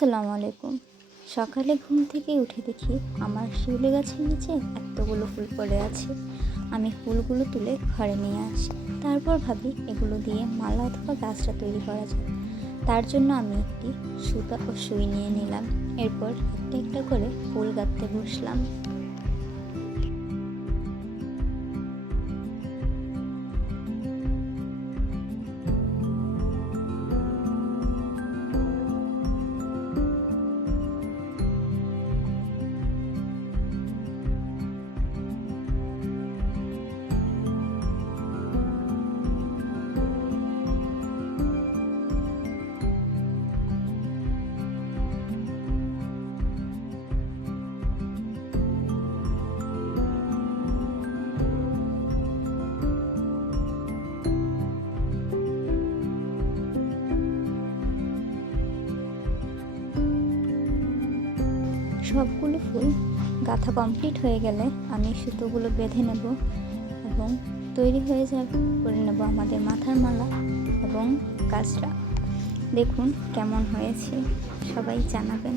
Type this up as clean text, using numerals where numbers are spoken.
আসসালামু আলাইকুম। সকালে ঘুম থেকে উঠে দেখি আমার শিউলি গাছের নিচে এতগুলো ফুল পড়ে আছে। আমি ফুলগুলো তুলে ঘরে নিয়ে আসি। তারপর ভাবি এগুলো দিয়ে মালা অথবা গাছটা তৈরি করা যায়। তার জন্য আমি একটি সুতা ও সুই নিয়ে নিলাম। এরপর একটা একটা করে ফুল গাঁথতে বসলাম। সবগুলো ফুল গাঁথা কমপ্লিট হয়ে গেলে আমি সুতোগুলো বেঁধে নেব এবং তৈরি হয়ে যাবে করে নেব আমাদের মাথার মালা এবং গাছটা। দেখুন কেমন হয়েছে, সবাই জানাবেন।